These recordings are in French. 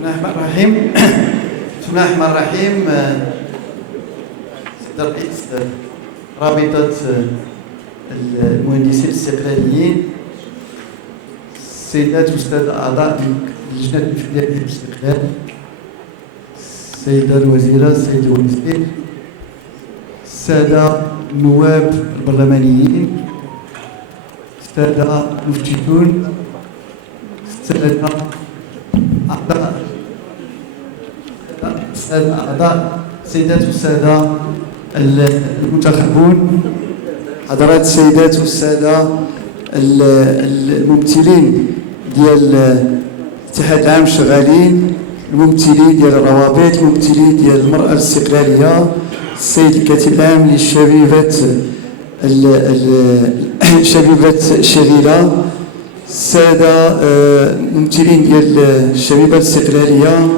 الله الرحمن الرحيم. بسم الله الرحمن الرحيم. سيد رئيس رابطة المهندسين الاستقلاليين، سيدات والسادة أعضاء اللجنة الإفريقية للاستقلال، السيدة الوزيرة، السيد الوزير، السادة النواب البرلمانيين، السادة المفتشون، السادة أعضاء السيدات والسادة المنتخبون، حضرات السيدات والسادة الممثلين ديال الاتحاد العام الشغالين، الممثلين ديال الروابط، الممثلين ديال المرأة الاستقلالية، السيد الكاتب العام للشبيبة الشغيلة، السادة الممثلين ديال الشبيبة الاستقلالية،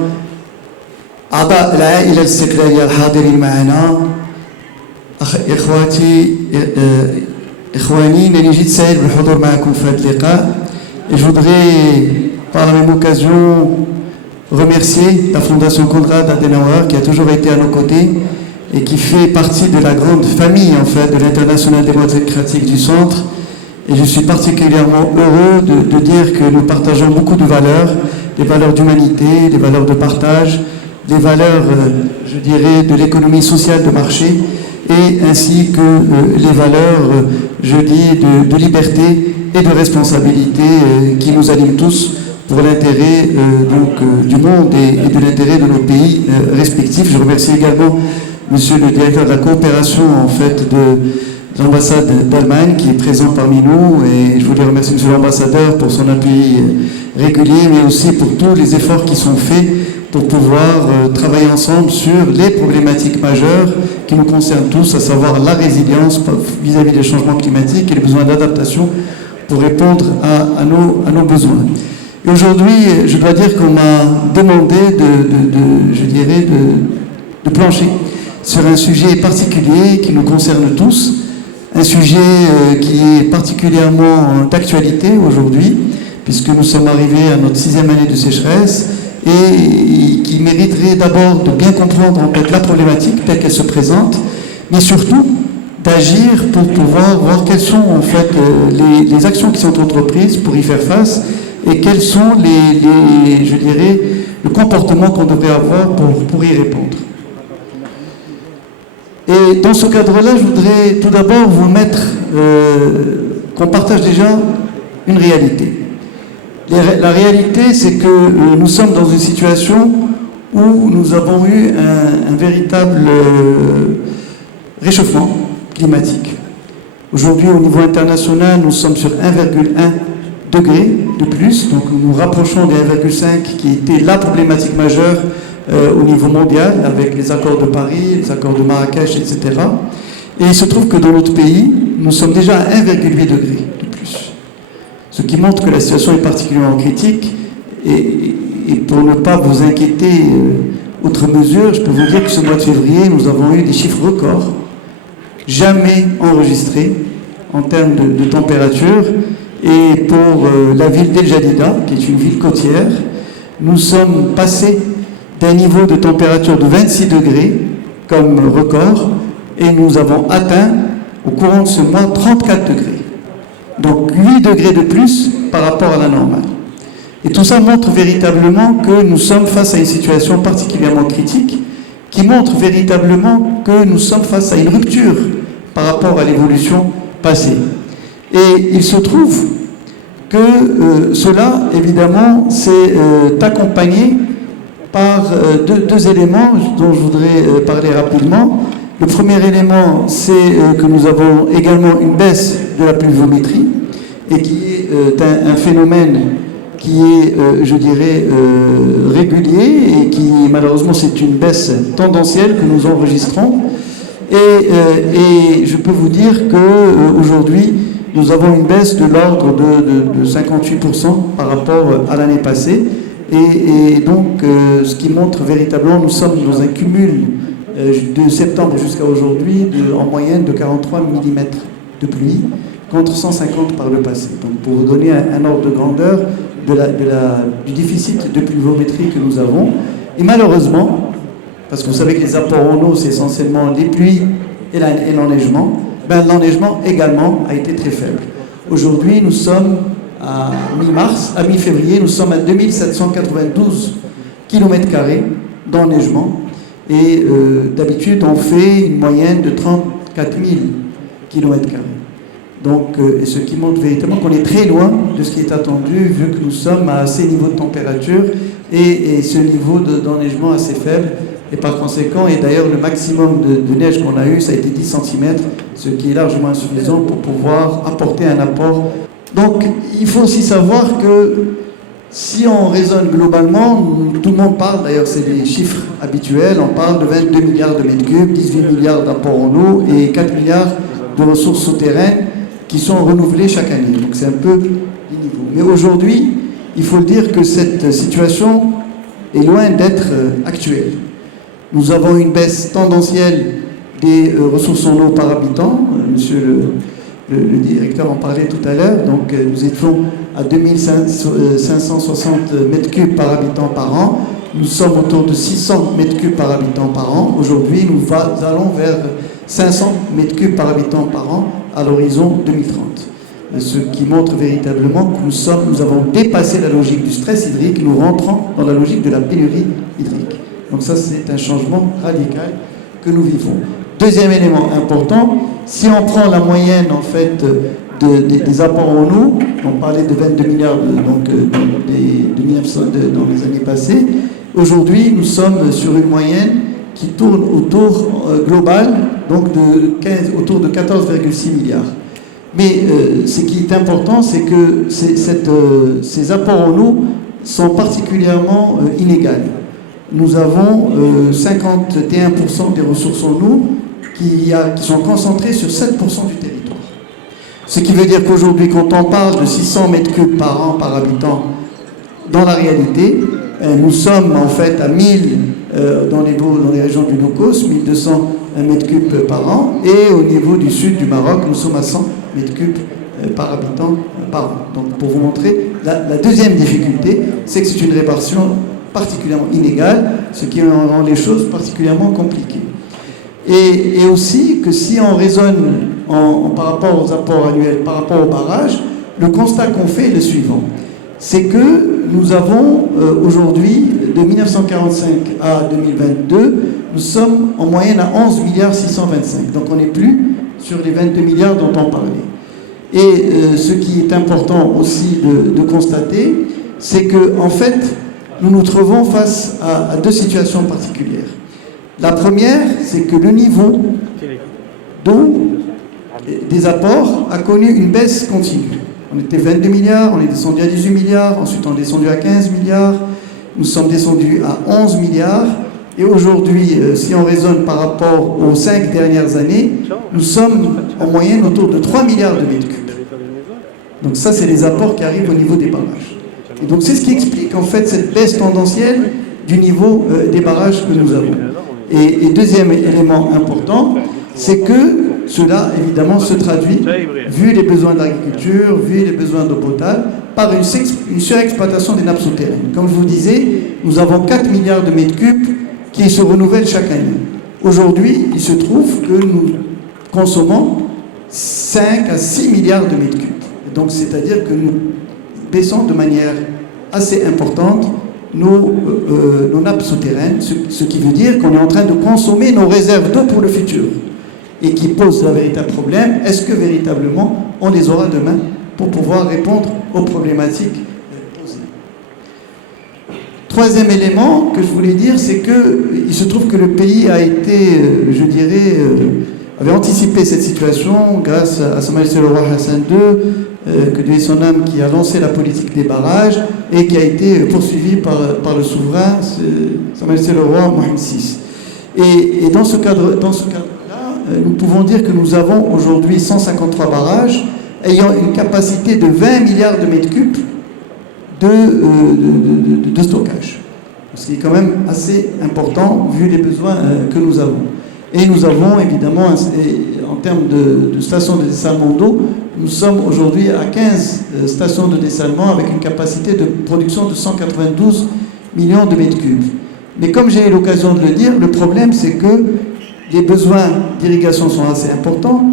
أعضاء العائلة الاستقلالية الحاضرين معنا، إخواني، أنني جيت سعيد بالحضور معكم في هذا اللقاء. Et je voudrais, par la même occasion, remercier la Fondation Konrad Adenauer qui a toujours été à nos côtés et qui fait partie de la grande famille en fait de l'Internationale démocratique du Centre. Et je suis particulièrement heureux de dire que nous partageons beaucoup de valeurs, des valeurs d'humanité, des valeurs de partage, des valeurs, je dirais, de l'économie sociale de marché, et ainsi que les valeurs, je dis, de liberté et de responsabilité qui nous animent tous pour l'intérêt du monde et de l'intérêt de nos pays respectifs. Je remercie également Monsieur le directeur de la coopération en fait de l'ambassade d'Allemagne qui est présent parmi nous, et je voulais remercier Monsieur l'ambassadeur pour son appui régulier, mais aussi pour tous les efforts qui sont faits pour pouvoir travailler ensemble sur les problématiques majeures qui nous concernent tous, à savoir la résilience vis-à-vis des changements climatiques et les besoins d'adaptation pour répondre à nos besoins. Et aujourd'hui, je dois dire qu'on m'a demandé de plancher sur un sujet particulier qui nous concerne tous, un sujet qui est particulièrement d'actualité aujourd'hui, puisque nous sommes arrivés à notre 6e année de sécheresse, et qui mériterait d'abord de bien comprendre en fait la problématique telle qu'elle se présente, mais surtout d'agir pour pouvoir voir quelles sont en fait les actions qui sont entreprises pour y faire face, et quels sont je dirais, le comportement qu'on devrait avoir pour y répondre. Et dans ce cadre-là, je voudrais tout d'abord vous mettre qu'on partage déjà une réalité. La réalité, c'est que nous sommes dans une situation où nous avons eu un véritable réchauffement climatique. Aujourd'hui, au niveau international, nous sommes sur 1,1 degré de plus, donc nous nous rapprochons des 1,5 qui était la problématique majeure au niveau mondial, avec les accords de Paris, les accords de Marrakech, etc. Et il se trouve que dans notre pays, nous sommes déjà à 1,8 degré de plus. Ce qui montre que la situation est particulièrement critique. Et pour ne pas vous inquiéter outre mesure, je peux vous dire que ce mois de février, nous avons eu des chiffres records, jamais enregistrés en termes de température. Et pour la ville d'El Jadida, qui est une ville côtière, nous sommes passés d'un niveau de température de 26 degrés comme record, et nous avons atteint au courant de ce mois 34 degrés. Donc 8 degrés de plus par rapport à la normale. Et tout ça montre véritablement que nous sommes face à une situation particulièrement critique, qui montre véritablement que nous sommes face à une rupture par rapport à l'évolution passée. Et il se trouve que cela, évidemment, c'est accompagné par deux éléments dont je voudrais parler rapidement. Le premier élément, c'est que nous avons également une baisse de la pluviométrie, et qui est un phénomène qui est, je dirais, régulier, et qui, malheureusement, c'est une baisse tendancielle que nous enregistrons. Et je peux vous dire qu'aujourd'hui, nous avons une baisse de l'ordre de 58% par rapport à l'année passée. Et donc, ce qui montre véritablement, nous sommes dans un cumul de septembre jusqu'à aujourd'hui en moyenne de 43 mm de pluie, contre 150 par le passé. Donc, pour vous donner un ordre de grandeur, du déficit de pluviométrie que nous avons. Et malheureusement, parce que vous savez que les apports en eau, c'est essentiellement les pluies et l'enneigement, l'enneigement également a été très faible. Aujourd'hui, nous sommes à mi-février, nous sommes à 2792 km² d'enneigement. Et d'habitude, on fait une moyenne de 34 000 km². Donc, ce qui montre véritablement qu'on est très loin de ce qui est attendu, vu que nous sommes à ces niveaux de température et ce niveau d'enneigement assez faible. Et par conséquent, et d'ailleurs le maximum de neige qu'on a eu, ça a été 10 cm, ce qui est largement insuffisant pour pouvoir apporter un apport. Donc, il faut aussi savoir que si on raisonne globalement, tout le monde parle, d'ailleurs c'est les chiffres habituels, on parle de 22 milliards de mètres cubes, 18 milliards d'apports en eau et 4 milliards de ressources souterraines qui sont renouvelées chaque année. Donc c'est un peu les niveaux. Mais aujourd'hui, il faut le dire que cette situation est loin d'être actuelle. Nous avons une baisse tendancielle des ressources en eau par habitant. Monsieur le directeur en parlait tout à l'heure. Donc nous étions à 2560 mètres cubes par habitant par an. Nous sommes autour de 600 mètres cubes par habitant par an. Aujourd'hui, nous allons vers 500 mètres cubes par habitant par an à l'horizon 2030. Ce qui montre véritablement que nous avons dépassé la logique du stress hydrique, nous rentrons dans la logique de la pénurie hydrique. Donc ça, c'est un changement radical que nous vivons. Deuxième élément important, si on prend la moyenne en fait des apports en eau, on parlait de 22 milliards dans les années passées, aujourd'hui nous sommes sur une moyenne qui tourne autour global, donc autour de 14,6 milliards. Mais ce qui est important, c'est que ces apports en eau sont particulièrement inégaux. Nous avons 51% des ressources en eau qui sont concentrées sur 7% du territoire. Ce qui veut dire qu'aujourd'hui, quand on parle de 600 mètres cubes par an par habitant, dans la réalité, nous sommes en fait à 1000 dans les régions du Locos, 1200 mètres cubes par an, et au niveau du sud du Maroc, nous sommes à 100 mètres cubes par habitant par an. Donc pour vous montrer, la deuxième difficulté, c'est que c'est une répartition particulièrement inégale, ce qui rend les choses particulièrement compliquées. Et aussi que si on raisonne par rapport aux apports annuels, par rapport au barrage, le constat qu'on fait est le suivant. C'est que nous avons aujourd'hui, de 1945 à 2022, nous sommes en moyenne à 11 milliards 625. Donc on n'est plus sur les 22 milliards dont on parlait. Et ce qui est important aussi de constater, c'est que en fait, nous nous trouvons face à deux situations particulières. La première, c'est que le niveau d'eau des apports a connu une baisse continue. On était 22 milliards, on est descendu à 18 milliards, ensuite on est descendu à 15 milliards, nous sommes descendus à 11 milliards, et aujourd'hui, si on raisonne par rapport aux 5 dernières années, nous sommes en moyenne autour de 3 milliards de mètres cubes. Donc ça, c'est les apports qui arrivent au niveau des barrages. Et donc c'est ce qui explique en fait cette baisse tendancielle du niveau des barrages que nous avons. Et deuxième élément important, c'est que cela, évidemment, se traduit, vu les besoins d'agriculture, vu les besoins d'eau potable, par une surexploitation des nappes souterraines. Comme je vous disais, nous avons 4 milliards de mètres cubes qui se renouvellent chaque année. Aujourd'hui, il se trouve que nous consommons 5 à 6 milliards de mètres cubes. Donc, c'est-à-dire que nous baissons de manière assez importante nos nappes souterraines, ce qui veut dire qu'on est en train de consommer nos réserves d'eau pour le futur. Et qui pose un véritable problème. Est-ce que véritablement on les aura demain pour pouvoir répondre aux problématiques posées? Troisième élément que je voulais dire, c'est qu'il se trouve que le pays a été, je dirais, avait anticipé cette situation grâce à Sa Majesté le Roi Hassan II, que Dieu ait son âme, qui a lancé la politique des barrages et qui a été poursuivi par le souverain, Sa Majesté le Roi Mohamed VI. Et dans ce cadre, nous pouvons dire que nous avons aujourd'hui 153 barrages ayant une capacité de 20 milliards de mètres cubes de stockage. Ce qui est quand même assez important vu les besoins que nous avons. Et nous avons évidemment, en termes de stations de dessalement d'eau, nous sommes aujourd'hui à 15 stations de dessalement avec une capacité de production de 192 millions de mètres cubes. Mais comme j'ai eu l'occasion de le dire, le problème c'est que les besoins d'irrigation sont assez importants,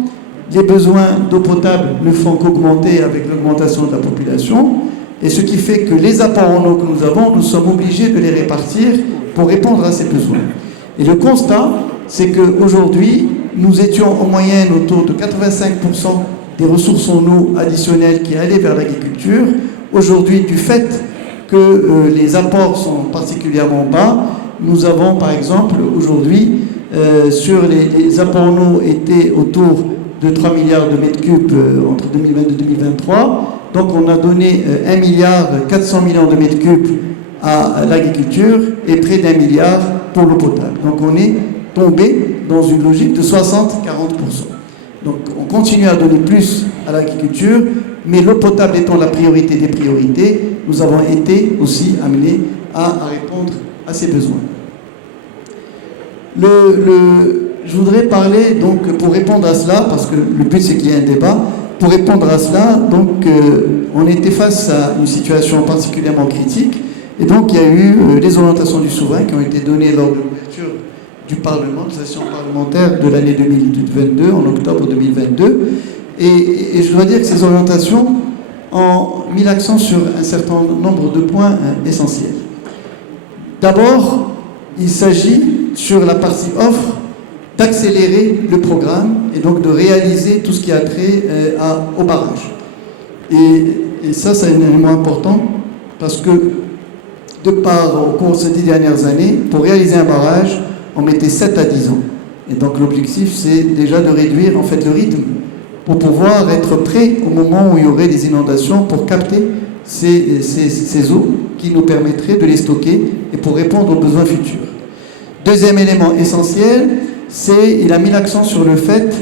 les besoins d'eau potable ne font qu'augmenter avec l'augmentation de la population, et ce qui fait que les apports en eau que nous avons, nous sommes obligés de les répartir pour répondre à ces besoins. Et le constat, c'est qu'aujourd'hui, nous étions en moyenne autour de 85% des ressources en eau additionnelles qui allaient vers l'agriculture. Aujourd'hui, du fait que les apports sont particulièrement bas, nous avons par exemple aujourd'hui, sur les apports en eau étaient autour de 3 milliards de mètres cubes entre 2022 et 2023. Donc on a donné 1 milliard 400 millions de mètres cubes à l'agriculture et près d'1 milliard pour l'eau potable. Donc on est tombé dans une logique de 60-40%. Donc on continue à donner plus à l'agriculture, mais l'eau potable étant la priorité des priorités, nous avons été aussi amenés à répondre à ces besoins. Je voudrais parler, donc, pour répondre à cela, parce que le but c'est qu'il y ait un débat, pour répondre à cela, donc, on était face à une situation particulièrement critique, et donc il y a eu les orientations du souverain qui ont été données lors de l'ouverture du Parlement, de la session parlementaire de l'année 2022, en octobre 2022, et je dois dire que ces orientations ont mis l'accent sur un certain nombre de points essentiels. D'abord, il s'agit, sur la partie offre, d'accélérer le programme et donc de réaliser tout ce qui a trait au barrage. Et ça, c'est un élément important parce que, de par, au cours de ces 10 dernières années, pour réaliser un barrage, on mettait 7 à 10 ans. Et donc l'objectif, c'est déjà de réduire en fait le rythme pour pouvoir être prêt au moment où il y aurait des inondations pour capter ces eaux qui nous permettraient de les stocker et pour répondre aux besoins futurs. Deuxième élément essentiel, il a mis l'accent sur le fait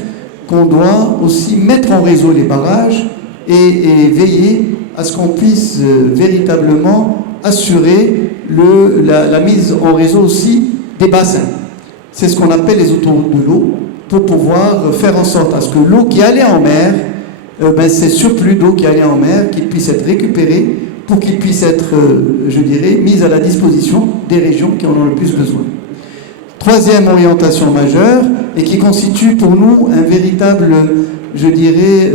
qu'on doit aussi mettre en réseau les barrages et veiller à ce qu'on puisse véritablement assurer la mise en réseau aussi des bassins. C'est ce qu'on appelle les autoroutes de l'eau, pour pouvoir faire en sorte à ce que l'eau qui allait en mer, ces surplus d'eau qui allait en mer, qu'il puisse être récupéré pour qu'il puisse être, je dirais, mis à la disposition des régions qui en ont le plus besoin. Troisième orientation majeure, et qui constitue pour nous un véritable, je dirais,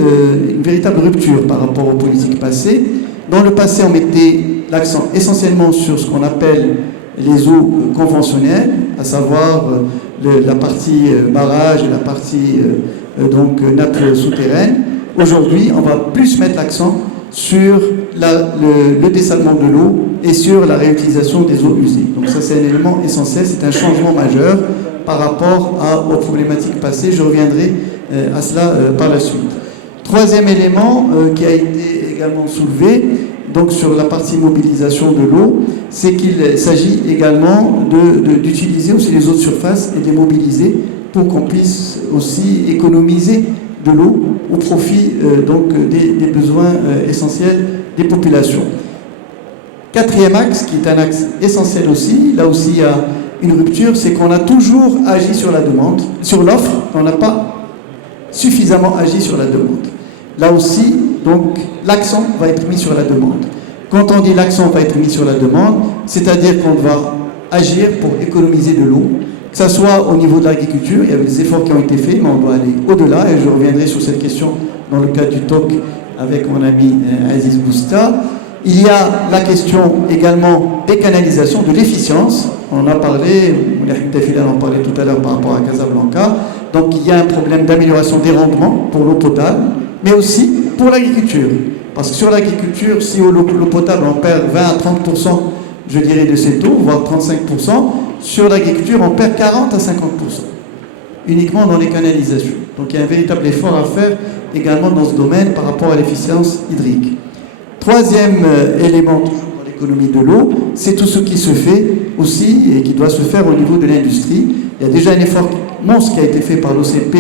une véritable rupture par rapport aux politiques passées. Dans le passé, on mettait l'accent essentiellement sur ce qu'on appelle les eaux conventionnelles, à savoir la partie barrage et la partie nappe souterraine. Aujourd'hui, on va plus mettre l'accent sur le dessalement de l'eau et sur la réutilisation des eaux usées. Donc ça, c'est un élément essentiel, c'est un changement majeur par rapport aux problématiques passées. Je reviendrai à cela par la suite. Troisième élément qui a été également soulevé, donc sur la partie mobilisation de l'eau, c'est qu'il s'agit également d'utiliser aussi les eaux de surface et de les mobiliser pour qu'on puisse aussi économiser de l'eau au profit des besoins essentiels des populations. Quatrième axe, qui est un axe essentiel aussi, là aussi il y a une rupture, c'est qu'on a toujours agi sur la demande, sur l'offre, on n'a pas suffisamment agi sur la demande. Là aussi, donc, l'accent va être mis sur la demande. Quand on dit l'accent va être mis sur la demande, c'est-à-dire qu'on va agir pour économiser de l'eau, que ce soit au niveau de l'agriculture, il y avait des efforts qui ont été faits, mais on doit aller au-delà, et je reviendrai sur cette question dans le cadre du talk avec mon ami Aziz Bousta. Il y a la question également des canalisations, de l'efficience. On en a parlé, on en parlait tout à l'heure par rapport à Casablanca. Donc il y a un problème d'amélioration des rendements pour l'eau potable, mais aussi pour l'agriculture. Parce que sur l'agriculture, si l'eau potable on perd 20 à 30%, je dirais, de cette eau, voire 35%, sur l'agriculture on perd 40 à 50%, uniquement dans les canalisations. Donc il y a un véritable effort à faire également dans ce domaine par rapport à l'efficience hydrique. Troisième élément dans l'économie de l'eau, c'est tout ce qui se fait aussi et qui doit se faire au niveau de l'industrie. Il y a déjà un effort monstre qui a été fait par l'OCP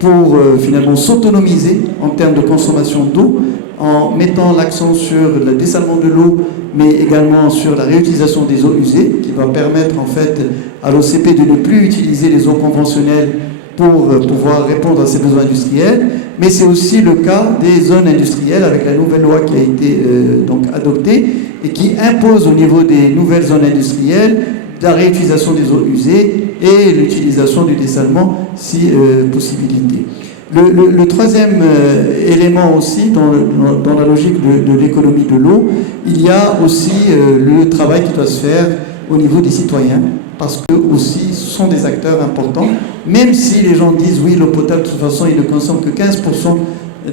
pour finalement s'autonomiser en termes de consommation d'eau en mettant l'accent sur le dessalement de l'eau, mais également sur la réutilisation des eaux usées, qui va permettre en fait à l'OCP de ne plus utiliser les eaux conventionnelles pour pouvoir répondre à ses besoins industriels. Mais c'est aussi le cas des zones industrielles avec la nouvelle loi qui a été donc adoptée et qui impose au niveau des nouvelles zones industrielles la réutilisation des eaux usées et l'utilisation du dessalement si possibilité. Le troisième élément aussi dans la logique de l'économie de l'eau, il y a aussi le travail qui doit se faire au niveau des citoyens, parce que aussi ce sont des acteurs importants, même si les gens disent oui, l'eau potable de toute façon il ne consomme que 15%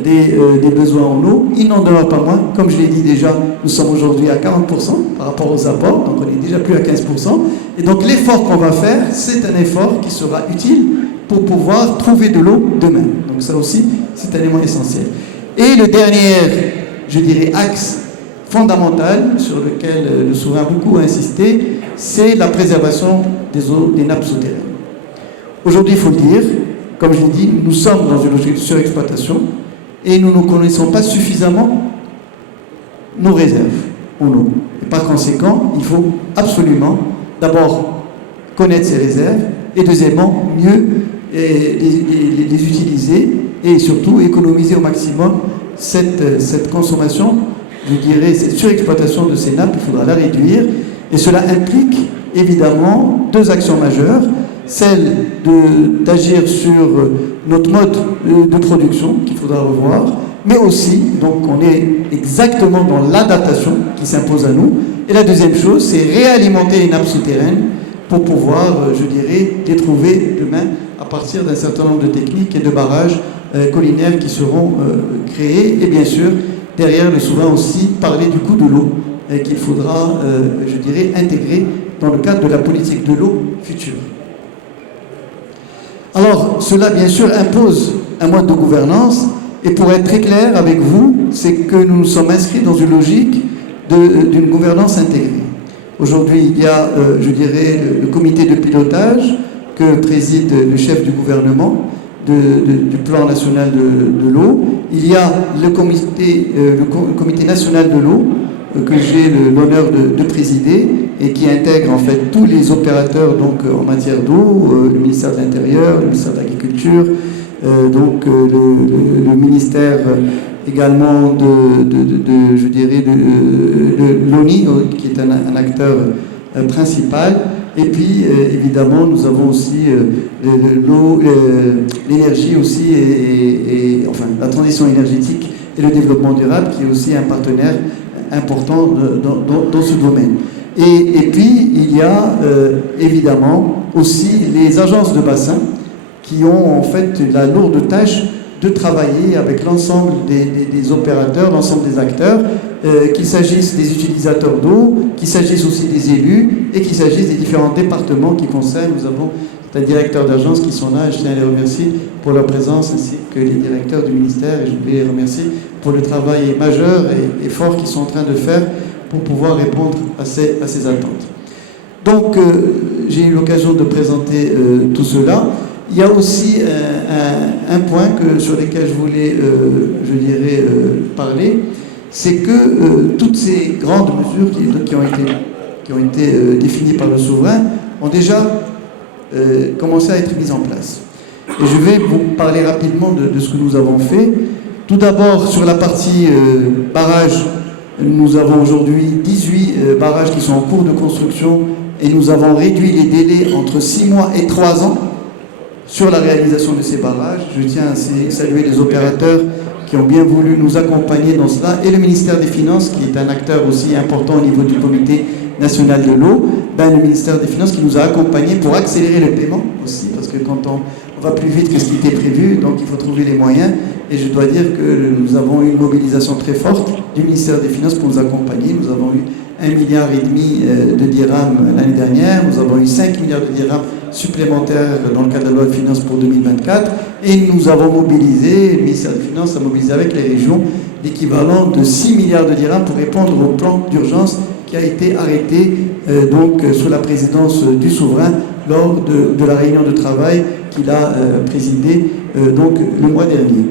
des besoins en eau, il n'en demeure pas moins. Comme je l'ai dit déjà, nous sommes aujourd'hui à 40% par rapport aux apports, donc on n'est déjà plus à 15%. Et donc l'effort qu'on va faire, c'est un effort qui sera utile pour pouvoir trouver de l'eau demain. Donc ça aussi, c'est un élément essentiel. Et le dernier, je dirais, axe fondamental sur lequel le souverain a beaucoup insisté, c'est la préservation des eaux, des nappes souterraines. Aujourd'hui, il faut le dire, comme je l'ai dit, nous sommes dans une logique de surexploitation et nous ne connaissons pas suffisamment nos réserves en eau. Et par conséquent, il faut absolument d'abord connaître ces réserves et deuxièmement, mieux les utiliser et surtout économiser au maximum cette consommation, je dirais, cette surexploitation de ces nappes, il faudra la réduire. Et cela implique évidemment deux actions majeures, celle d'agir sur notre mode de production qu'il faudra revoir, mais aussi, donc on est exactement dans l'adaptation qui s'impose à nous. Et la deuxième chose, c'est réalimenter les nappes souterraines pour pouvoir, je dirais, les trouver demain à partir d'un certain nombre de techniques et de barrages collinaires qui seront créés. Et bien sûr, derrière, le souverain aussi parler du coût de l'eau qu'il faudra, je dirais, intégrer dans le cadre de la politique de l'eau future. Alors, cela, bien sûr, impose un mode de gouvernance. Et pour être très clair avec vous, c'est que nous nous sommes inscrits dans une logique d'une gouvernance intégrée. Aujourd'hui, il y a, je dirais, le comité de pilotage que préside le chef du gouvernement du plan national de l'eau. Il y a le comité national de l'eau que j'ai l'honneur de présider et qui intègre en fait tous les opérateurs donc, en matière d'eau, le ministère de l'Intérieur, le ministère de l'Agriculture, donc le ministère également je dirais de l'ONI, qui est un acteur principal. Et puis, évidemment, nous avons aussi l'eau, l'énergie aussi, et enfin, la transition énergétique et le développement durable, qui est aussi un partenaire important dans ce domaine. Et puis, il y a évidemment aussi les agences de bassin qui ont en fait la lourde tâche de travailler avec l'ensemble des opérateurs, l'ensemble des acteurs, qu'il s'agisse des utilisateurs d'eau, qu'il s'agisse aussi des élus et qu'il s'agisse des différents départements qui concernent. Nous avons des directeurs d'agence qui sont là et je tiens à les remercier pour leur présence ainsi que les directeurs du ministère et je voulais les remercier pour le travail majeur et fort qu'ils sont en train de faire pour pouvoir répondre à ces attentes. Donc, j'ai eu l'occasion de présenter tout cela. Il y a aussi un point sur lequel je voulais, je dirais, parler, c'est que toutes ces grandes mesures qui ont été définies par le souverain ont déjà commencé à être mises en place. Et je vais vous parler rapidement de ce que nous avons fait. Tout d'abord, sur la partie barrage, nous avons aujourd'hui 18 barrages qui sont en cours de construction et nous avons réduit les délais entre 6 mois et 3 ans sur la réalisation de ces barrages. Je tiens à saluer les opérateurs qui ont bien voulu nous accompagner dans cela, et le ministère des Finances, qui est un acteur aussi important au niveau du Comité national de l'eau, le ministère des Finances qui nous a accompagnés pour accélérer le paiement aussi, parce que quand on va plus vite que ce qui était prévu, donc il faut trouver les moyens, et je dois dire que nous avons eu une mobilisation très forte du ministère des Finances pour nous accompagner. Nous avons eu 1,5 milliard de dirhams l'année dernière, nous avons eu 5 milliards de dirhams supplémentaires dans le cadre de la loi de finances pour 2024 et nous avons mobilisé, le ministère des Finances a mobilisé avec les régions l'équivalent de 6 milliards de dirhams pour répondre au plan d'urgence qui a été arrêté donc sous la présidence du souverain lors de la réunion de travail qu'il a présidée donc le mois dernier.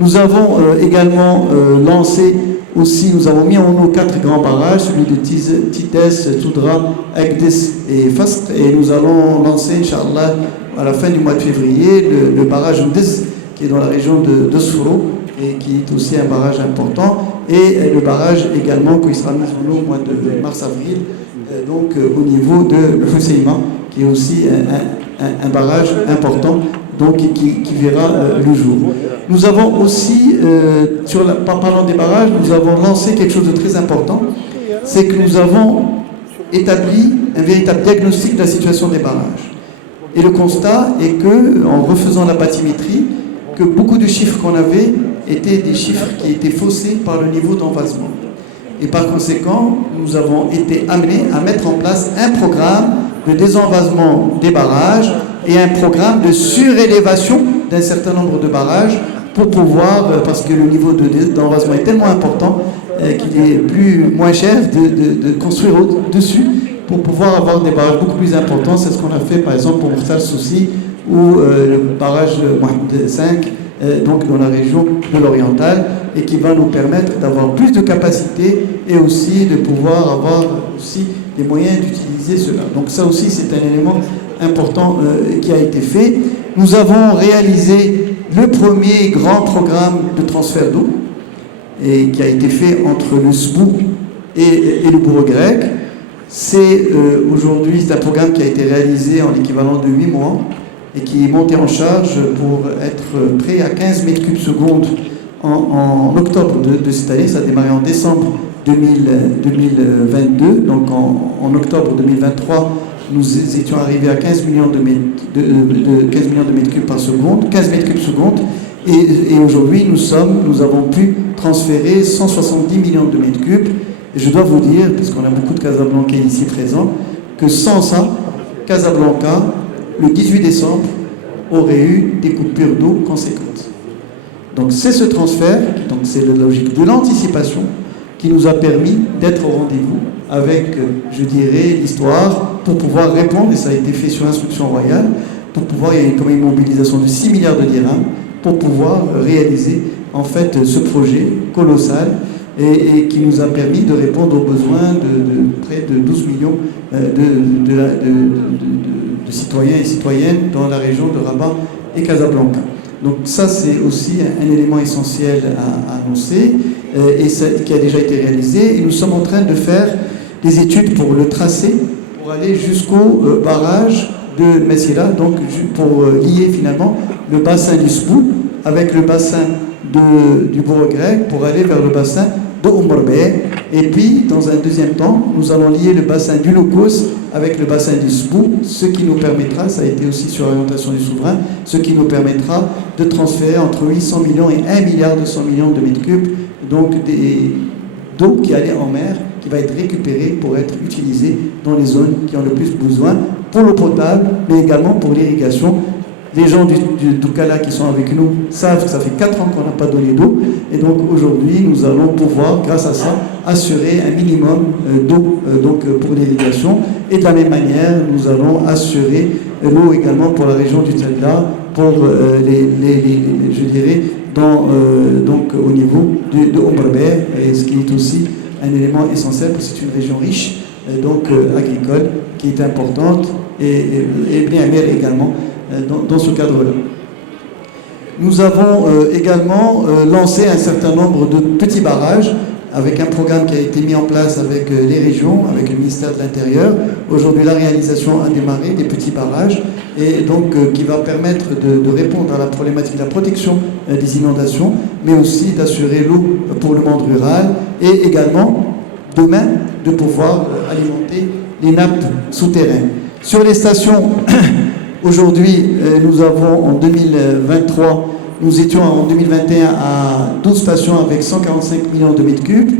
Nous avons également lancé aussi, nous avons mis en eau 4 grands barrages, celui de Tites, Toudra, Agdis et Fasq, et nous allons lancer, Inch'Allah, à la fin du mois de février, le barrage Mdiz, qui est dans la région de Sforo, et qui est aussi un barrage important, et le barrage également qui sera mis en eau au mois de mars-avril, donc au niveau de Husseima, qui est aussi un barrage important, donc qui verra le jour. Nous avons aussi, parlant des barrages, nous avons lancé quelque chose de très important, c'est que nous avons établi un véritable diagnostic de la situation des barrages. Et le constat est que, en refaisant la bathymétrie, que beaucoup de chiffres qu'on avait étaient des chiffres qui étaient faussés par le niveau d'envasement. Et par conséquent, nous avons été amenés à mettre en place un programme de désenvasement des barrages et un programme de surélévation d'un certain nombre de barrages pour pouvoir, parce que le niveau d'envasement est tellement important qu'il est moins cher de construire au-dessus pour pouvoir avoir des barrages beaucoup plus importants. C'est ce qu'on a fait par exemple pour Murtal Soussi ou le barrage Mohamed 5, donc dans la région de l'Oriental, et qui va nous permettre d'avoir plus de capacité et aussi de pouvoir avoir aussi les moyens d'utiliser cela. Donc ça aussi c'est un élément important qui a été fait. Nous avons réalisé le premier grand programme de transfert d'eau et qui a été fait entre le SBOU et le bourg grec. C'est aujourd'hui un programme qui a été réalisé en l'équivalent de 8 mois et qui est monté en charge pour être prêt à 15 mètres cubes secondes en octobre de cette année. Ça a démarré en décembre 2022, donc en octobre 2023, nous étions arrivés à 15 millions de mètres cubes par seconde, 15 mètres cubes seconde, et aujourd'hui nous avons pu transférer 170 millions de mètres cubes. Et je dois vous dire, puisqu'on a beaucoup de Casablancais ici présents, que sans ça, Casablanca, le 18 décembre, aurait eu des coupures d'eau conséquentes. Donc c'est ce transfert, donc c'est la logique de l'anticipation qui nous a permis d'être au rendez-vous avec, je dirais, l'histoire pour pouvoir répondre, et ça a été fait sur instruction royale, pour pouvoir, il y a quand même une mobilisation de 6 milliards de dirhams pour pouvoir réaliser en fait ce projet colossal et qui nous a permis de répondre aux besoins de près de 12 millions de citoyens et citoyennes dans la région de Rabat et Casablanca. Donc ça, c'est aussi un élément essentiel à annoncer et qui a déjà été réalisé. Et nous sommes en train de faire des études pour le tracé, pour aller jusqu'au barrage de Messila, donc pour lier finalement le bassin du Sbou avec le bassin du bourg grec pour aller vers le bassin de Oumbarbé. Et puis, dans un deuxième temps, nous allons lier le bassin du Locos avec le bassin du Sbou, ce qui nous permettra, ça a été aussi sur orientation du souverain, ce qui nous permettra de transférer entre 800 millions et 1 milliard 200 millions de mètres cubes, donc d'eau qui allait en mer, qui va être récupérée pour être utilisée dans les zones qui ont le plus besoin, pour l'eau potable, mais également pour l'irrigation. Les gens du Doukala qui sont avec nous savent que ça fait 4 ans qu'on n'a pas donné d'eau. Et donc aujourd'hui, nous allons pouvoir, grâce à ça, assurer un minimum d'eau pour l'irrigation. Et de la même manière, nous allons assurer l'eau également pour la région du Tchadla, pour je dirais, donc au niveau de Ombrber, et ce qui est aussi un élément essentiel, parce que c'est une région riche, agricole, qui est importante, et bien mer également. Dans ce cadre-là. Nous avons également lancé un certain nombre de petits barrages avec un programme qui a été mis en place avec les régions, avec le ministère de l'Intérieur. Aujourd'hui, la réalisation a démarré des petits barrages et donc qui va permettre de répondre à la problématique de la protection des inondations, mais aussi d'assurer l'eau pour le monde rural et également, demain, de pouvoir alimenter les nappes souterraines. Sur les stations... Aujourd'hui, nous avons en 2023, nous étions en 2021 à 12 stations avec 145 millions de mètres cubes.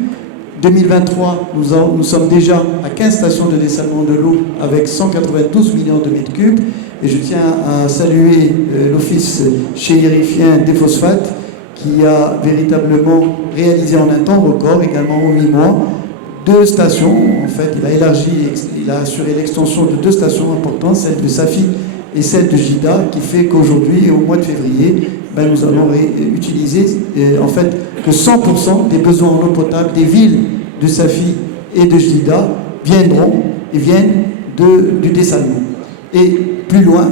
2023, nous sommes déjà à 15 stations de dessalement de l'eau avec 192 millions de mètres cubes. Et je tiens à saluer l'office chérifien des phosphates qui a véritablement réalisé en un temps record, également en 8 mois, 2 stations. En fait, il a assuré l'extension de 2 stations importantes, celle de Safi et celle de Jida, qui fait qu'aujourd'hui, au mois de février, ben, nous allons utiliser en fait que 100% des besoins en eau potable des villes de Safi et de Jdida viennent du dessalement. Et plus loin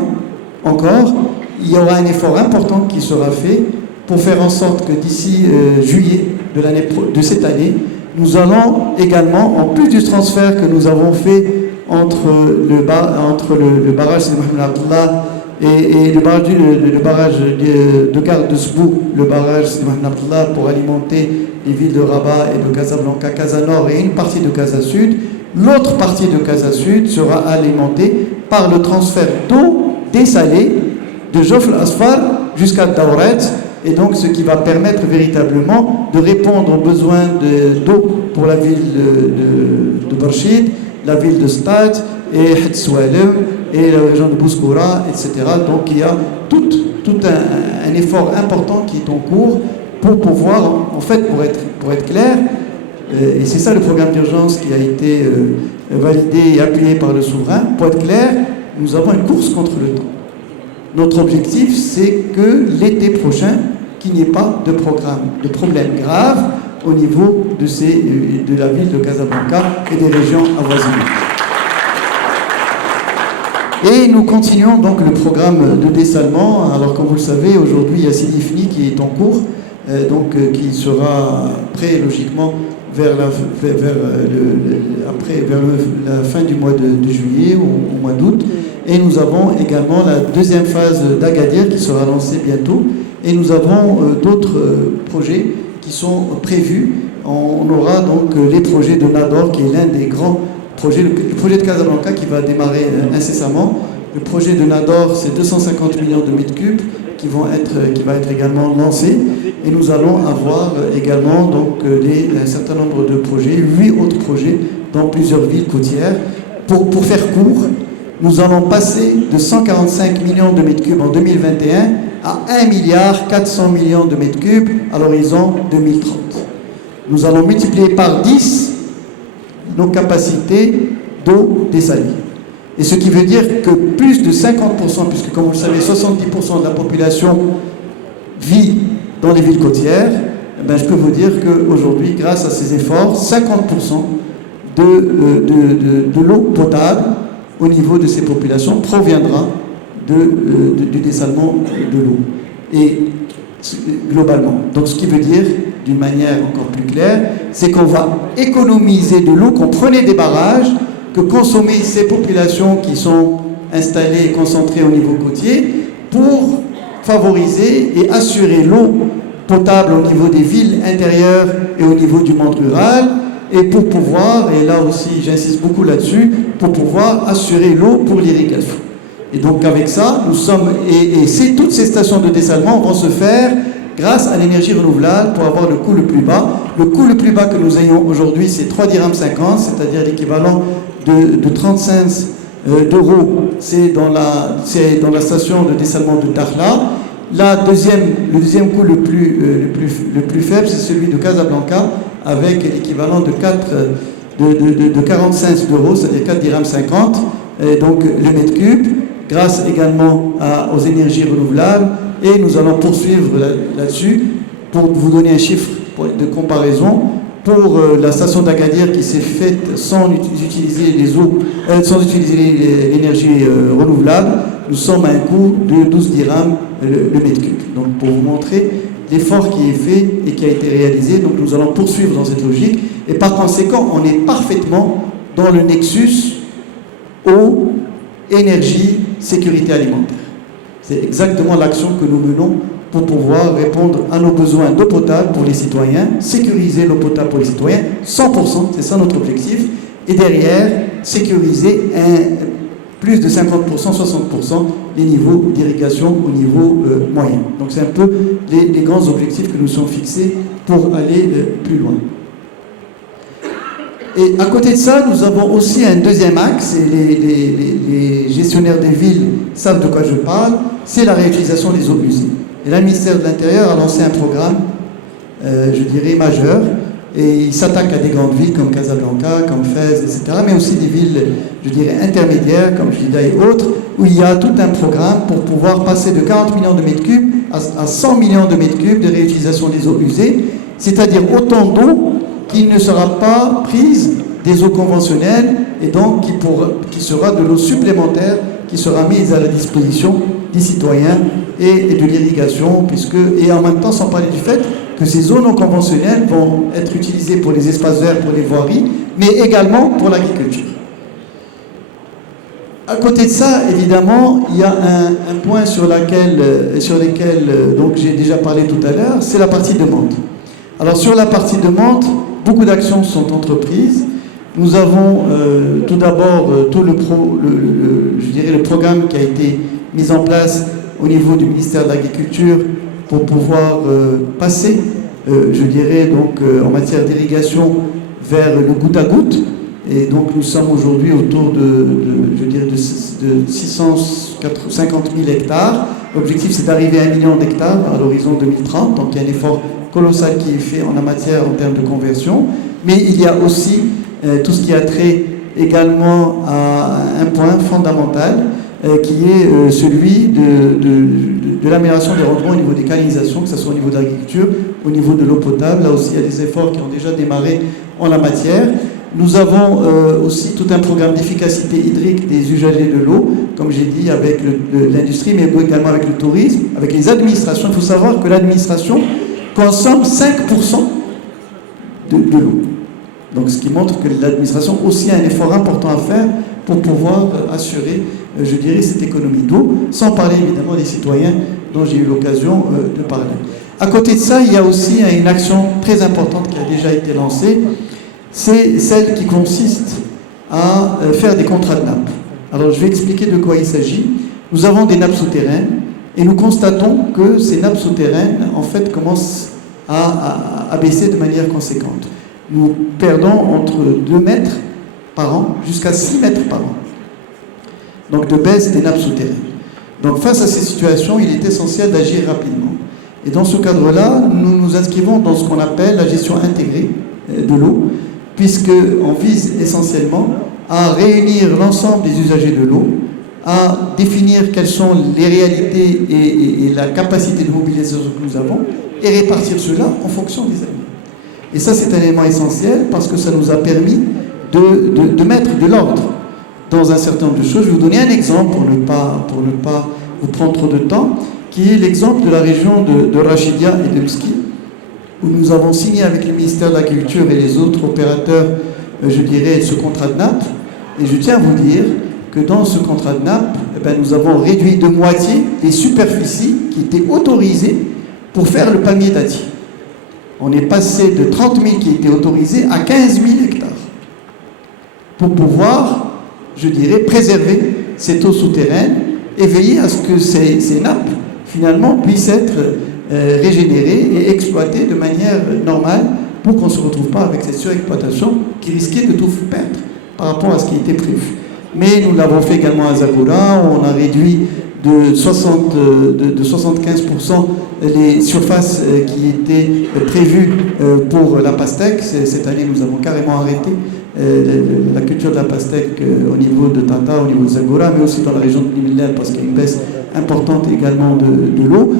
encore, il y aura un effort important qui sera fait pour faire en sorte que d'ici juillet de cette année, nous allons également, en plus du transfert que nous avons fait entre le barrage Sidi Mohamed Abdallah et le barrage de Gare de Sbou, le barrage Sidi Mohamed Abdallah pour alimenter les villes de Rabat et de Casablanca, Casa Nord et une partie de Casa Sud, l'autre partie de Casa Sud sera alimentée par le transfert d'eau dessalée de Jof al-Asfar jusqu'à Daouret, et donc ce qui va permettre véritablement de répondre aux besoins d'eau pour la ville de Barchid, la ville de Stade et Hetsoualem et la région de Bouskoura, etc. Donc il y a tout un effort important qui est en cours pour pouvoir, en fait, pour être clair, et c'est ça le programme d'urgence qui a été validé et appuyé par le souverain, pour être clair, nous avons une course contre le temps. Notre objectif, c'est que l'été prochain, qu'il n'y ait pas de problème grave au niveau de la ville de Casablanca et des régions avoisinantes. Et nous continuons donc le programme de dessalement. Alors comme vous le savez, aujourd'hui il y a Sidi Fni qui est en cours, qui sera prêt logiquement vers la fin du mois de juillet ou au mois d'août. Et nous avons également la deuxième phase d'Agadir qui sera lancée bientôt. Et nous avons d'autres projets qui sont prévus. On aura donc les projets de Nador, qui est l'un des grands projets, le projet de Casablanca qui va démarrer incessamment. Le projet de Nador, c'est 250 millions de mètres cubes qui va être également lancé. Et nous allons avoir également donc, un certain nombre de projets, 8 autres projets dans plusieurs villes côtières. Pour faire court, nous allons passer de 145 millions de mètres cubes en 2021 à 1 milliard 400 millions de mètres cubes à l'horizon 2030. Nous allons multiplier par 10 nos capacités d'eau dessalée. Et ce qui veut dire que plus de 50%, puisque comme vous le savez, 70% de la population vit dans les villes côtières, je peux vous dire qu'aujourd'hui, grâce à ces efforts, 50% de l'eau potable au niveau de ces populations proviendra du dessalement de l'eau. Et globalement. Donc ce qui veut dire, d'une manière encore plus claire, c'est qu'on va économiser de l'eau qu'on prenait des barrages, que consommer ces populations qui sont installées et concentrées au niveau côtier pour favoriser et assurer l'eau potable au niveau des villes intérieures et au niveau du monde rural, et pour pouvoir, et là aussi j'insiste beaucoup là-dessus, pour pouvoir assurer l'eau pour l'irrigation. Et donc avec ça, nous sommes, toutes ces stations de dessalement vont se faire grâce à l'énergie renouvelable pour avoir le coût le plus bas. Le coût le plus bas que nous ayons aujourd'hui, c'est 3,50 dirhams, c'est-à-dire l'équivalent de 35 d'euros. C'est dans la station de dessalement de Dakhla. Le deuxième coût le plus faible, c'est celui de Casablanca, avec l'équivalent de 45 euros, c'est-à-dire 4,50 dirhams, donc le mètre cube, grâce également aux énergies renouvelables. Et nous allons poursuivre là-dessus pour vous donner un chiffre de comparaison. Pour la station d'Agadir qui s'est faite sans utiliser l'énergie renouvelable, nous sommes à un coût de 12 dirhams le mètre cube. Donc pour vous montrer l'effort qui est fait et qui a été réalisé, donc nous allons poursuivre dans cette logique. Et par conséquent, on est parfaitement dans le nexus eau, énergie, sécurité alimentaire. C'est exactement l'action que nous menons pour pouvoir répondre à nos besoins d'eau potable pour les citoyens, sécuriser l'eau potable pour les citoyens, 100%, c'est ça notre objectif, et derrière, sécuriser plus de 50%, 60% les niveaux d'irrigation au niveau moyen. Donc c'est un peu les grands objectifs que nous sommes fixés pour aller plus loin. Et à côté de ça, nous avons aussi un deuxième axe, et les gestionnaires des villes savent de quoi je parle, c'est la réutilisation des eaux usées. Et là, le ministère de l'Intérieur a lancé un programme, je dirais, majeur, et il s'attaque à des grandes villes comme Casablanca, comme Fès, etc., mais aussi des villes, je dirais, intermédiaires, comme Jdida et autres, où il y a tout un programme pour pouvoir passer de 40 millions de mètres cubes à 100 millions de mètres cubes de réutilisation des eaux usées, c'est-à-dire autant d'eau qui ne sera pas prise des eaux conventionnelles et donc qui sera de l'eau supplémentaire qui sera mise à la disposition des citoyens et de l'irrigation, et en même temps sans parler du fait que ces eaux non conventionnelles vont être utilisées pour les espaces verts, pour les voiries, mais également pour l'agriculture. À côté de ça, évidemment, il y a un point sur lequel donc j'ai déjà parlé tout à l'heure, c'est la partie demande. Alors sur la partie demande, beaucoup d'actions sont entreprises. Nous avons tout d'abord tout le programme qui a été mis en place au niveau du ministère de l'Agriculture pour pouvoir passer, en matière d'irrigation vers le goutte à goutte. Et donc nous sommes aujourd'hui autour de 650 000 hectares. L'objectif, c'est d'arriver à 1 million d'hectares à l'horizon 2030. Donc il y a un effort colossal qui est fait en termes de conversion. Mais il y a aussi tout ce qui a trait également à un point fondamental qui est celui de l'amélioration des rendements au niveau des canalisations, que ce soit au niveau de l'agriculture, au niveau de l'eau potable. Là aussi, il y a des efforts qui ont déjà démarré en la matière. Nous avons aussi tout un programme d'efficacité hydrique des usagers de l'eau, comme j'ai dit, avec l'industrie, mais également avec le tourisme, avec les administrations. Il faut savoir que l'administration consomme 5% de l'eau. Donc, ce qui montre que l'administration aussi a un effort important à faire pour pouvoir assurer, cette économie d'eau, sans parler évidemment des citoyens dont j'ai eu l'occasion de parler. À côté de ça, il y a aussi une action très importante qui a déjà été lancée, c'est celle qui consiste à faire des contrats de nappe. Alors, je vais expliquer de quoi il s'agit. Nous avons des nappes souterraines et nous constatons que ces nappes souterraines, en fait, commencent à baisser de manière conséquente. Nous perdons entre 2 mètres par an jusqu'à 6 mètres par an. Donc, de baisse des nappes souterraines. Donc, face à ces situations, il est essentiel d'agir rapidement. Et dans ce cadre-là, nous nous inscrivons dans ce qu'on appelle la gestion intégrée de l'eau, puisqu'on vise essentiellement à réunir l'ensemble des usagers de l'eau, à définir quelles sont les réalités et la capacité de mobilisation que nous avons, et répartir cela en fonction des années. Et ça, c'est un élément essentiel parce que ça nous a permis de mettre de l'ordre dans un certain nombre de choses. Je vais vous donner un exemple pour ne pas vous prendre trop de temps, qui est l'exemple de la région de Rachidia et de Mski, où nous avons signé avec le ministère de l'Agriculture et les autres opérateurs, ce contrat de nappe. Et je tiens à vous dire que dans ce contrat de nappe, nous avons réduit de moitié les superficies qui étaient autorisées pour faire le palmier dattier. On est passé de 30 000 qui étaient autorisés à 15 000 hectares pour pouvoir, préserver cette eau souterraine et veiller à ce que ces nappes, finalement, puissent être régénérées et exploitées de manière normale pour qu'on ne se retrouve pas avec cette surexploitation qui risquait de tout perdre par rapport à ce qui était prévu. Mais nous l'avons fait également à Zagora, où on a réduit de 75% les surfaces qui étaient prévues pour la pastèque. Cette année, nous avons carrément arrêté la culture de la pastèque au niveau de Tata, au niveau de Zagora, mais aussi dans la région de Nimilel, parce qu'il y a une baisse importante également de l'eau.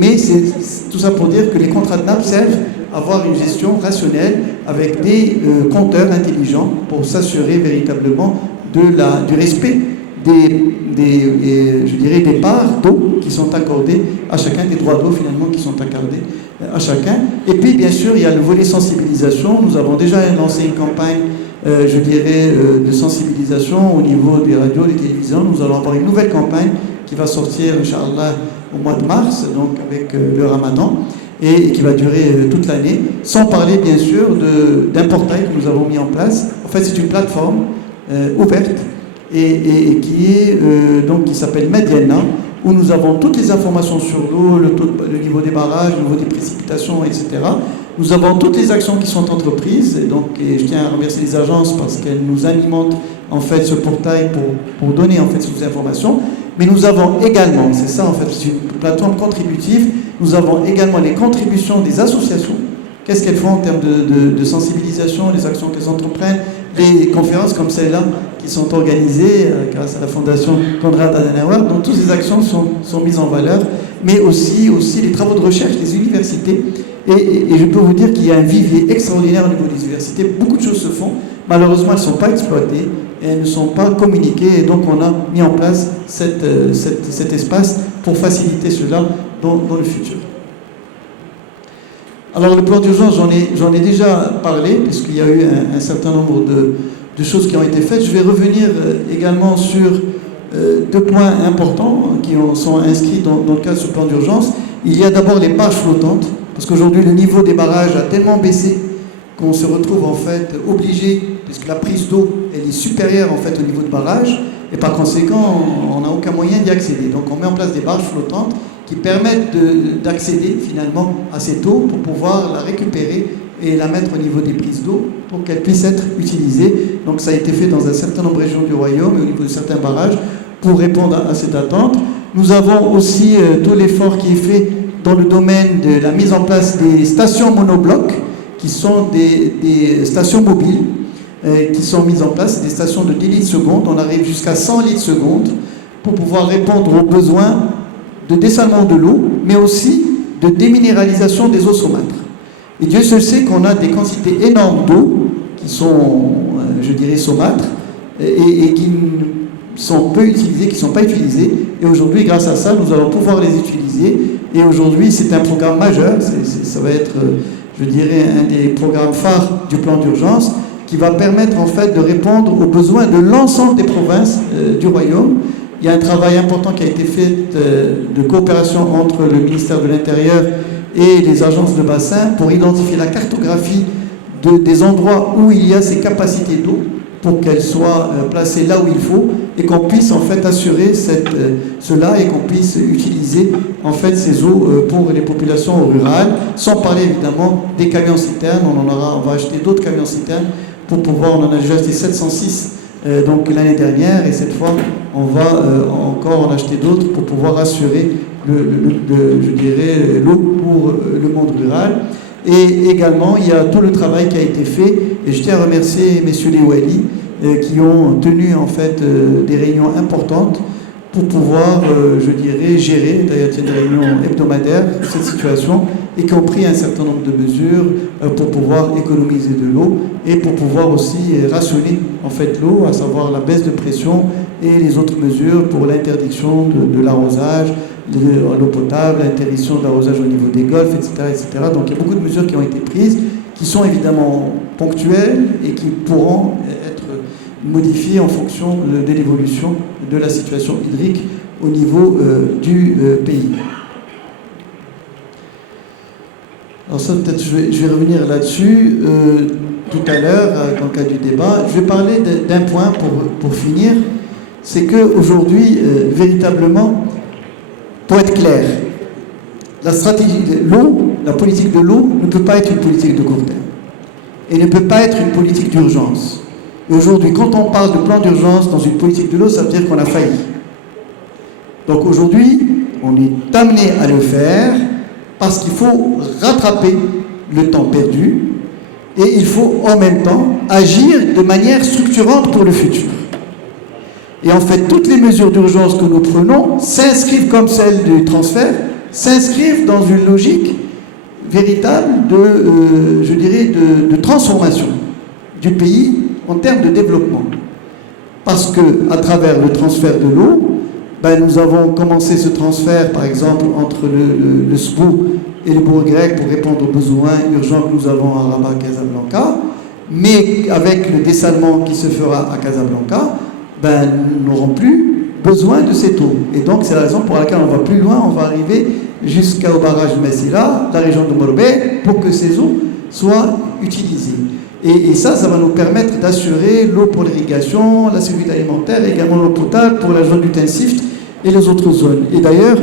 Mais c'est tout ça pour dire que les contrats de nappe servent à avoir une gestion rationnelle avec des compteurs intelligents pour s'assurer véritablement du respect des parts d'eau qui sont accordées à chacun, des droits d'eau finalement qui sont accordés à chacun. Et puis bien sûr, il y a le volet sensibilisation. Nous avons déjà lancé une campagne, de sensibilisation au niveau des radios, des télévisions. Nous allons avoir une nouvelle campagne qui va sortir, Inch'Allah, au mois de mars, donc avec le Ramadan, et qui va durer toute l'année, sans parler bien sûr d'un portail que nous avons mis en place. En fait, c'est une plateforme ouverte et qui s'appelle Mediana, où nous avons toutes les informations sur l'eau, le niveau des barrages, le niveau des précipitations, etc. Nous avons toutes les actions qui sont entreprises, et je tiens à remercier les agences parce qu'elles nous alimentent en fait ce portail pour donner en fait ces informations. Mais nous avons également, c'est ça en fait, c'est une plateforme contributive, nous avons également les contributions des associations. Qu'est-ce qu'elles font en termes de sensibilisation, les actions qu'elles entreprennent, les conférences comme celle-là qui sont organisées grâce à la Fondation Konrad Adenauer. Donc toutes ces actions sont mises en valeur, mais aussi les travaux de recherche des universités. Et je peux vous dire qu'il y a un vivier extraordinaire au niveau des universités. Beaucoup de choses se font. Malheureusement, elles ne sont pas exploitées et elles ne sont pas communiquées. Et donc, on a mis en place cet espace pour faciliter cela dans le futur. Alors, le plan d'urgence, j'en ai déjà parlé, puisqu'il y a eu un certain nombre de choses qui ont été faites. Je vais revenir également sur deux points importants qui sont inscrits dans le cadre de ce plan d'urgence. Il y a d'abord les barrages flottantes, parce qu'aujourd'hui, le niveau des barrages a tellement baissé qu'on se retrouve en fait obligé, puisque la prise d'eau elle est supérieure en fait au niveau de barrage, et par conséquent, on n'a aucun moyen d'y accéder. Donc on met en place des barrages flottantes qui permettent d'accéder finalement à cette eau pour pouvoir la récupérer et la mettre au niveau des prises d'eau pour qu'elle puisse être utilisée. Donc ça a été fait dans un certain nombre de régions du royaume et au niveau de certains barrages pour répondre à cette attente. Nous avons aussi tout l'effort qui est fait dans le domaine de la mise en place des stations monoblocs, qui sont des stations mobiles, qui sont mises en place, des stations de 10 litres seconde. On arrive jusqu'à 100 litres seconde pour pouvoir répondre aux besoins de dessalement de l'eau, mais aussi de déminéralisation des eaux saumâtres. Et Dieu seul sait qu'on a des quantités énormes d'eau qui sont, je dirais, saumâtres, et qui sont peu utilisées, qui ne sont pas utilisées. Et aujourd'hui, grâce à ça, nous allons pouvoir les utiliser. Et aujourd'hui, c'est un programme majeur. Ça va être, je dirais, un des programmes phares du plan d'urgence qui va permettre en fait de répondre aux besoins de l'ensemble des provinces du royaume. Il y a un travail important qui a été fait de coopération entre le ministère de l'Intérieur et les agences de bassin pour identifier la cartographie des endroits où il y a ces capacités d'eau pour qu'elles soient placées là où il faut et qu'on puisse en fait assurer cela et qu'on puisse utiliser en fait ces eaux pour les populations rurales, sans parler évidemment des camions-citernes. On va acheter d'autres camions-citernes pour pouvoir, on en a déjà acheté 706 donc l'année dernière, et cette fois on va encore en acheter d'autres pour pouvoir assurer je dirais l'eau pour le monde rural. Et également il y a tout le travail qui a été fait, et je tiens à remercier messieurs les Wali qui ont tenu en fait des réunions importantes pour pouvoir, je dirais, gérer, d'ailleurs il y a des réunions hebdomadaires, cette situation, et qui ont pris un certain nombre de mesures pour pouvoir économiser de l'eau et pour pouvoir aussi rationner en fait l'eau, à savoir la baisse de pression et les autres mesures pour l'interdiction de l'arrosage, de l'eau potable, l'interdiction de l'arrosage au niveau des golfs, etc., etc. Donc il y a beaucoup de mesures qui ont été prises, qui sont évidemment ponctuelles et qui pourront être modifiées en fonction de l'évolution de la situation hydrique au niveau du pays. Alors ça, peut-être, je vais revenir là-dessus tout à l'heure, dans le cadre du débat. Je vais parler d'un point pour finir, c'est qu'aujourd'hui, véritablement, pour être clair, la stratégie de l'eau, la politique de l'eau ne peut pas être une politique de court terme et ne peut pas être une politique d'urgence. Et aujourd'hui, quand on parle de plan d'urgence dans une politique de l'eau, ça veut dire qu'on a failli. Donc aujourd'hui, on est amené à le faire parce qu'il faut rattraper le temps perdu et il faut en même temps agir de manière structurante pour le futur. Et en fait, toutes les mesures d'urgence que nous prenons s'inscrivent, comme celle du transfert, s'inscrivent dans une logique véritable de transformation du pays en termes de développement. Parce qu'à travers le transfert de l'eau, nous avons commencé ce transfert, par exemple, entre le SBO et le bourg grec pour répondre aux besoins urgents que nous avons à Rabat, Casablanca, mais avec le dessalement qui se fera à Casablanca, nous n'aurons plus besoin de cette eau. Et donc, c'est la raison pour laquelle on va plus loin, on va arriver jusqu'au barrage de Messila, la région de Morbe, pour que ces eaux soient utilisées. Et ça va nous permettre d'assurer l'eau pour l'irrigation, la sécurité alimentaire, et également l'eau potable pour la zone du Tensift et les autres zones. Et d'ailleurs,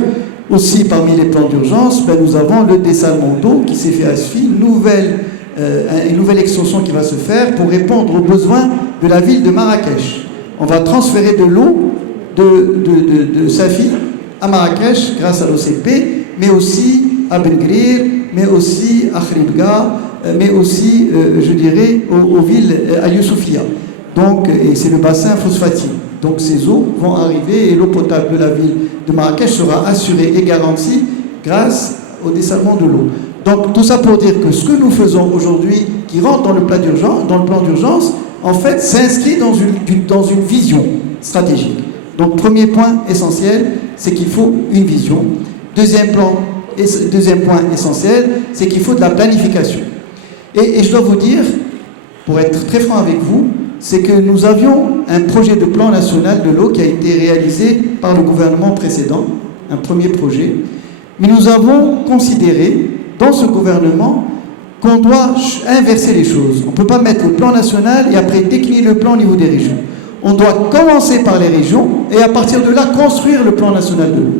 aussi parmi les plans d'urgence, nous avons le dessalement d'eau qui s'est fait à SFI, une nouvelle extension qui va se faire pour répondre aux besoins de la ville de Marrakech. On va transférer de l'eau de Safi à Marrakech grâce à l'OCP, mais aussi à Belgrir, mais aussi à Khribga, mais aussi, je dirais, aux villes à Youssoufia. Donc, et c'est le bassin phosphatique. Donc ces eaux vont arriver et l'eau potable de la ville de Marrakech sera assurée et garantie grâce au dessalement de l'eau. Donc tout ça pour dire que ce que nous faisons aujourd'hui, qui rentre dans le plan d'urgence, en fait s'inscrit dans une vision stratégique. Donc premier point essentiel, c'est qu'il faut une vision. Deuxième point essentiel, c'est qu'il faut de la planification. Et je dois vous dire, pour être très franc avec vous, c'est que nous avions un projet de plan national de l'eau qui a été réalisé par le gouvernement précédent, un premier projet, mais nous avons considéré dans ce gouvernement qu'on doit inverser les choses. On ne peut pas mettre le plan national et après décliner le plan au niveau des régions. On doit commencer par les régions et à partir de là construire le plan national de l'eau.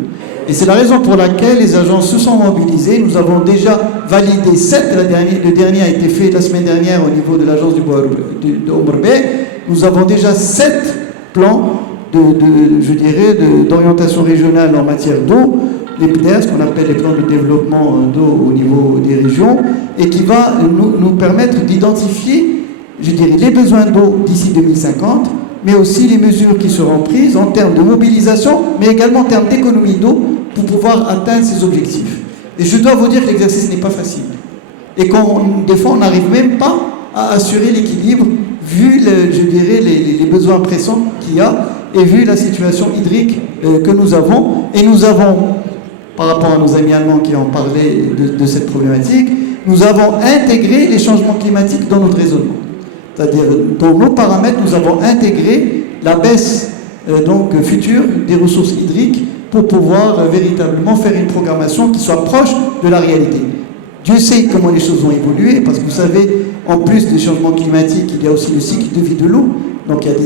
Et c'est la raison pour laquelle les agences se sont mobilisées. Nous avons déjà validé 7, le dernier a été fait la semaine dernière au niveau de l'agence de Omar Bey. Nous avons déjà 7 plans d'orientation régionale en matière d'eau, les PDR, ce qu'on appelle les plans de développement d'eau au niveau des régions, et qui va nous permettre d'identifier, les besoins d'eau d'ici 2050, mais aussi les mesures qui seront prises en termes de mobilisation, mais également en termes d'économie d'eau pour pouvoir atteindre ces objectifs. Et je dois vous dire que l'exercice n'est pas facile. Et des fois, on n'arrive même pas à assurer l'équilibre, vu, les besoins pressants qu'il y a, et vu la situation hydrique que nous avons. Et nous avons, par rapport à nos amis allemands qui ont parlé de cette problématique, nous avons intégré les changements climatiques dans notre raisonnement. C'est-à-dire, dans nos paramètres, nous avons intégré la baisse future des ressources hydriques pour pouvoir véritablement faire une programmation qui soit proche de la réalité. Dieu sait comment les choses vont évoluer, parce que vous savez, en plus des changements climatiques, il y a aussi le cycle de vie de l'eau. Donc il y a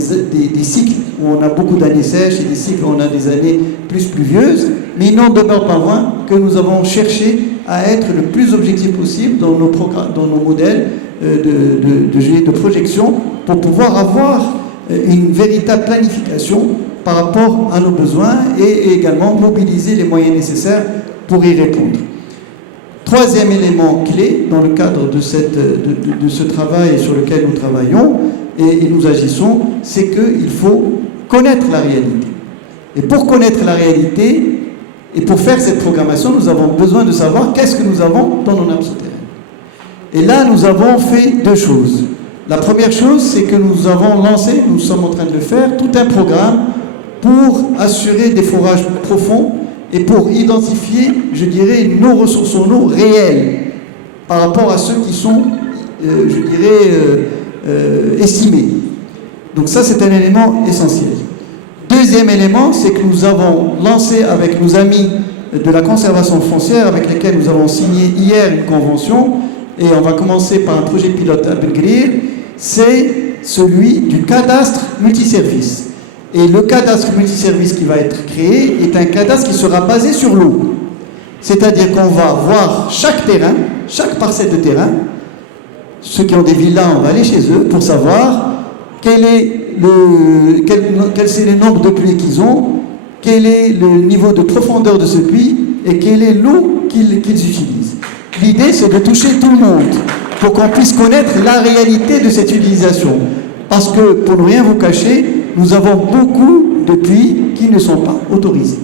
des cycles où on a beaucoup d'années sèches et des cycles où on a des années plus pluvieuses, mais il n'en demeure pas moins que nous avons cherché à être le plus objectif possible dans nos modèles de projection pour pouvoir avoir une véritable planification par rapport à nos besoins et également mobiliser les moyens nécessaires pour y répondre. Troisième élément clé dans le cadre de ce travail sur lequel nous travaillons et nous agissons, c'est qu'il faut connaître la réalité. Et pour connaître la réalité et pour faire cette programmation, nous avons besoin de savoir qu'est-ce que nous avons dans nos nappes souterraines. Et là, nous avons fait 2 choses. La première chose, c'est que nous avons lancé, nous sommes en train de le faire, tout un programme pour assurer des forages profonds et pour identifier, nos ressources en eau réelles par rapport à ceux qui sont, estimés. Donc ça, c'est un élément essentiel. Deuxième élément, c'est que nous avons lancé avec nos amis de la conservation foncière, avec lesquels nous avons signé hier une convention, et on va commencer par un projet pilote à Belgrir, c'est celui du cadastre multiservice. Et le cadastre multiservice qui va être créé est un cadastre qui sera basé sur l'eau. C'est-à-dire qu'on va voir chaque terrain, chaque parcelle de terrain. Ceux qui ont des villas, on va aller chez eux pour savoir quel c'est le nombre de puits qu'ils ont, quel est le niveau de profondeur de ce puits et quelle est l'eau qu'ils utilisent. L'idée, c'est de toucher tout le monde pour qu'on puisse connaître la réalité de cette utilisation. Parce que, pour ne rien vous cacher, nous avons beaucoup de puits qui ne sont pas autorisés.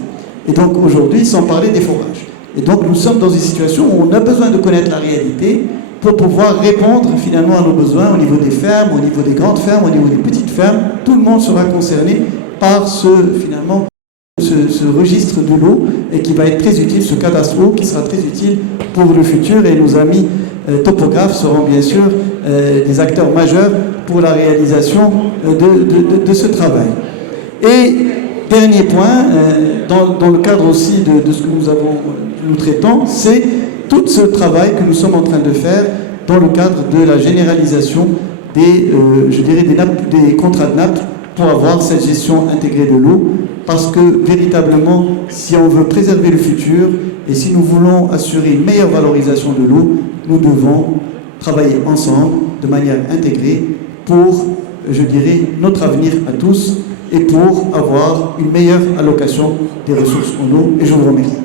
Et donc aujourd'hui, sans parler des forages. Et donc nous sommes dans une situation où on a besoin de connaître la réalité pour pouvoir répondre finalement à nos besoins au niveau des fermes, au niveau des grandes fermes, au niveau des petites fermes. Tout le monde sera concerné par ce registre de l'eau et qui va être très utile, ce cadastre eau qui sera très utile pour le futur, et nos amis topographes seront bien sûr des acteurs majeurs pour la réalisation de ce travail. Et dernier point, dans le cadre aussi de ce que nous traitons, c'est tout ce travail que nous sommes en train de faire dans le cadre de la généralisation des contrats de nappe pour avoir cette gestion intégrée de l'eau, parce que véritablement, si on veut préserver le futur et si nous voulons assurer une meilleure valorisation de l'eau, nous devons travailler ensemble de manière intégrée pour, notre avenir à tous et pour avoir une meilleure allocation des ressources en eau. Et je vous remercie.